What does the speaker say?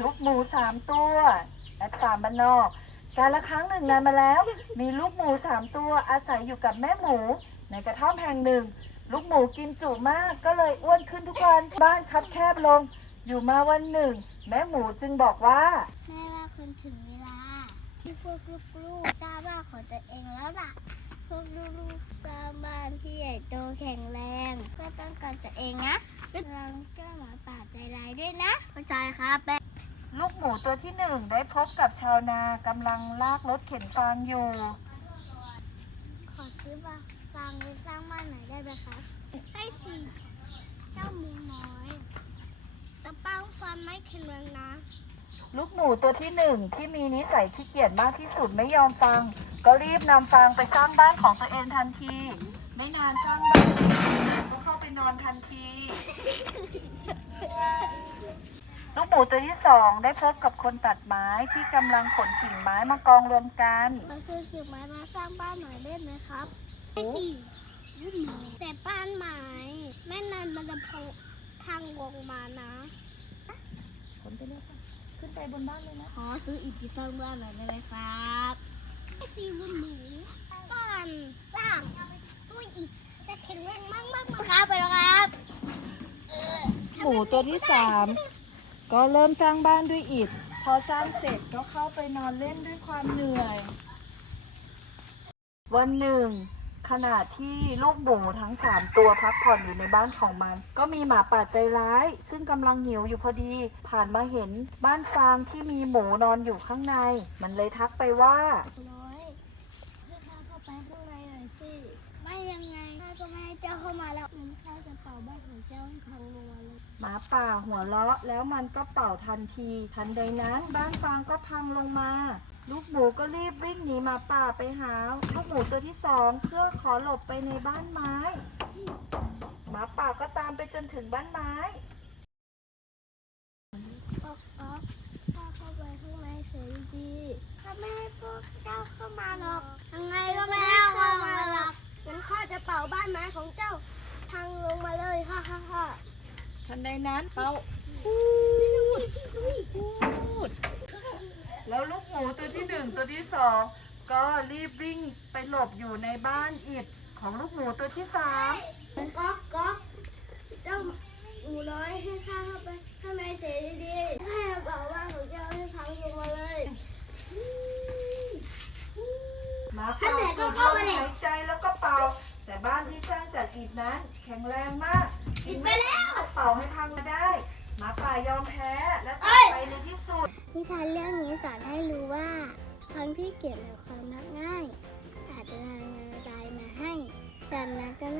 ลูกหมูสามตัวและฟาร์มบ้านนอก การละครั้งหนึ่งนานมาแล้ว มีลูกหมูสามตัวอาศัยอยู่กับแม่หมู ในกระท่อมแห่งหนึ่ง ลูกหมูกินจุมากก็เลยอ้วนขึ้นทุกวันบ้านคับแคบลง อยู่มาวันหนึ่ง แม่หมูจึงบอกว่า แม่ว่าคุณถึงเวลาที่พวกลูกๆสร้างบ้าของตัวเองแล้วล่ะ พวกลูกๆสร้างบ้านที่ใหญ่โตแข็งแรงเพื่อต้องการตัวเองนะระวังเจ้าหมาป่าใจร้ายด้วยนะ ใจครับแม่ลูกหมูตัวที่หนึ่งได้พบกับชาวนากำลังลากรถเข็นฟางอยู่ ขอซื้อบ้านฟางไปสร้างบ้านหน่อยได้ไหมครับได้สิเจ้าหมูน้อยแต่ป้างฟันไม่แข็งแรงนะ ลูกหมูตัวที่หนึ่งที่มีนิสัยขี้เกียจมากที่สุดไม่ยอมฟัง ก็รีบนำฟางไปสร้างบ้านของตัวเองทันที ไม่นานสร้างบ้านก็เข้าไปนอนทันที ลูกหมูตัวที่สองได้พบกับคนตัดไม้ที่กำลังขนกิ่งไม้มากองรวมกันมาซื้อกิ่งไม้มาสร้างบ้านหน่อยได้ไหมครับได้สิแต่บ้านไม้แม่นานมันจะพังพังลงมานะขนไปเลยค่ะขึ้นไปบนบ้านเลยนะขอซื้ออิฐที่สร้างบ้านหน่อยได้ไหมครับได้สิบุญหนูบ้านสร้างด้วยอิฐจะแข็งแรงมากมากๆครับไปแล้วครับ หมูตัวที่สาม ก็เริ่มสร้างบ้านด้วยอิฐ พอสร้างเสร็จก็เข้าไปนอนเล่นด้วยความเหนื่อย วันหนึ่ง ขณะที่ลูกหมูทั้งสามตัวพักผ่อนอยู่ในบ้านของมัน ก็มีหมาป่าใจร้าย ซึ่งกำลังหิวอยู่พอดี ผ่านมาเห็นบ้านฟางที่มีหมูนอนอยู่ข้างใน มันเลยทักไปว่า น้อยให้ข้าเข้าไปข้างในหน่อยสิ ไม่ยังไงข้าก็ไม่ให้เจ้าเข้ามาแล้ว ข้าจะเป่าบ้านของเจ้าให้พังลงมาเลยหมาป่าหัวเราะแล้วมันก็เป่าทันที ทันใดนั้นบ้านฟางก็พังลงมา ลูกหมูก็รีบวิ่งหนีหมาป่าไปหาลูกหมูตัวที่สองเพื่อขอหลบไปในบ้านไม้ หมาป่าก็ตามไปจนถึงบ้านไม้ ออกออกข้าเข้าไปข้างในเสียดีข้าไม่ให้พวกเจ้าเข้ามาหรอกยังไงก็ ฮ่าฮ่าทันใดนั้นเป่าพูดพูดแล้วลูกหมูตัวที่หนึ่งตัวที่สองก็รีบวิ่งไปหลบอยู่ในบ้านอิดของลูกหมูตัวที่สามก๊อกก๊อกเจ้าหนูน้อยให้ข้าเข้าไปข้างในเสียดีๆข้าจะเป่าบ้านของเจ้าให้พังลงมาเลย หมาป่าก็เข้าไปหายใจแล้วก็เป่า แต่บ้าน ที่สร้างจากอิฐนั้นแข็งแรงมากปิดไปแล้วเป่าให้พังมาได้หมาป่ายอมแพ้และตาเอ้ยยไปในที่สุด นิทานเรื่องนี้สอนให้รู้ว่าความขี้เกียจเป็นความมักง่าย อาจจะทำงานตายมาให้แต่นั้นก็ไม่